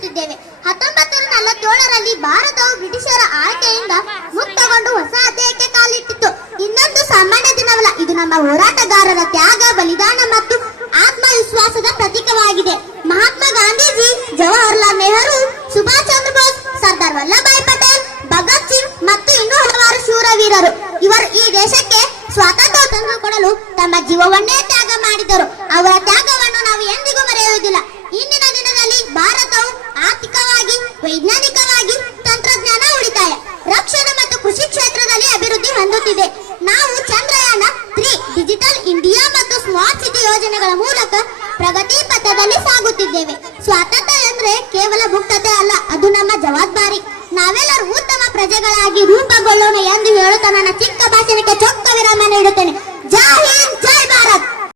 ನೀಡುತ್ತಿದ್ದೇವೆ. 1947ರಲ್ಲಿ ಭಾರತವು ಬ್ರಿಟಿಷರ ಆಳ್ವಿಕೆಯಿಂದ ಮುಕ್ತಗೊಂಡು ಹೊಸ ಅಧ್ಯಾಯಕ್ಕೆ ಕಾಲಿಟ್ಟಿತು. ಇನ್ನೊಂದು ಸಾಮಾನ್ಯ ದಿನವಲ್ಲ, ಇದು ನಮ್ಮ ಹೋರಾಟಗಾರರ ತ್ಯಾಗ, ಬಲಿದಾನ ಮತ್ತು ಆತ್ಮವಿಶ್ವಾಸದ ಪ್ರತೀಕವಾಗಿದೆ. ಮಹಾತ್ಮ ಗಾಂಧೀಜಿ, ಜವಾಹರ್ಲಾಲ್ ನೆಹರು, ಸುಭಾಷ್ ಚಂದ್ರ ಬೋಸ್, ಸರ್ದಾರ್ ವಲ್ಲಭಾಯ್ ಪಟೇಲ್, ಭಗತ್ ಸಿಂಗ್ ಮತ್ತು ಇನ್ನೂ ಹಲವಾರು ಶೂರವೀರರು ಇವರು ಈ ದೇಶಕ್ಕೆ ಸ್ವಾತಂತ್ರ್ಯ ತಂದುಕೊಡಲು ತಮ್ಮ ಜೀವವನ್ನೇ ತ್ಯಾಗ ಮಾಡಿದರು. ಅವರ ತ್ಯಾಗವನ್ನು ನಾವು ಎಂದಿಗೂ ಮರೆಯುವುದಿಲ್ಲ. ಇಂದಿನ ದಿನದಲ್ಲಿ ಭಾರತವು ಆರ್ಥಿಕವಾಗಿ, ವೈಜ್ಞಾನಿಕವಾಗಿ, ತಂತ್ರಜ್ಞಾನ, ಉಳಿತಾಯ, ರಕ್ಷಣಾ ಮತ್ತು ಕೃಷಿ ಕ್ಷೇತ್ರದಲ್ಲಿ ಅಭಿವೃದ್ಧಿ ಹೊಂದುತ್ತಿದೆ. ನಾವು ಚಂದ್ರಯಾನ 3, ಡಿಜಿಟಲ್ ಇಂಡಿಯಾ ಮತ್ತು ಸ್ಮಾರ್ಟ್ ಸಿಟಿ ಯೋಜನೆಗಳ ಮೂಲಕ ಪ್ರಗತಿ ಪಥದಲ್ಲಿ ಸಾಗುತ್ತಿದ್ದೇವೆ. ಸ್ವಾತಂತ್ರ್ಯ ಎಂದ್ರೆ ಕೇವಲ ಮುಕ್ತತೆ ಅಲ್ಲ, ಅದು ನಮ್ಮ ಜವಾಬ್ದಾರಿ. ನಾವೆಲ್ಲರೂ ಉತ್ತಮ ಪ್ರಜೆಗಳಾಗಿ ರೂಪುಗೊಳ್ಳೋಣ ಎಂದು ಹೇಳುತ್ತಾ ನನ್ನ ಚಿಕ್ಕ ಭಾಷಣಕ್ಕೆ ಚೊಕ್ಕ ವಿರಾಮ ನೀಡುತ್ತೇನೆ. ಜೈ ಹಿಂದ್, ಜೈ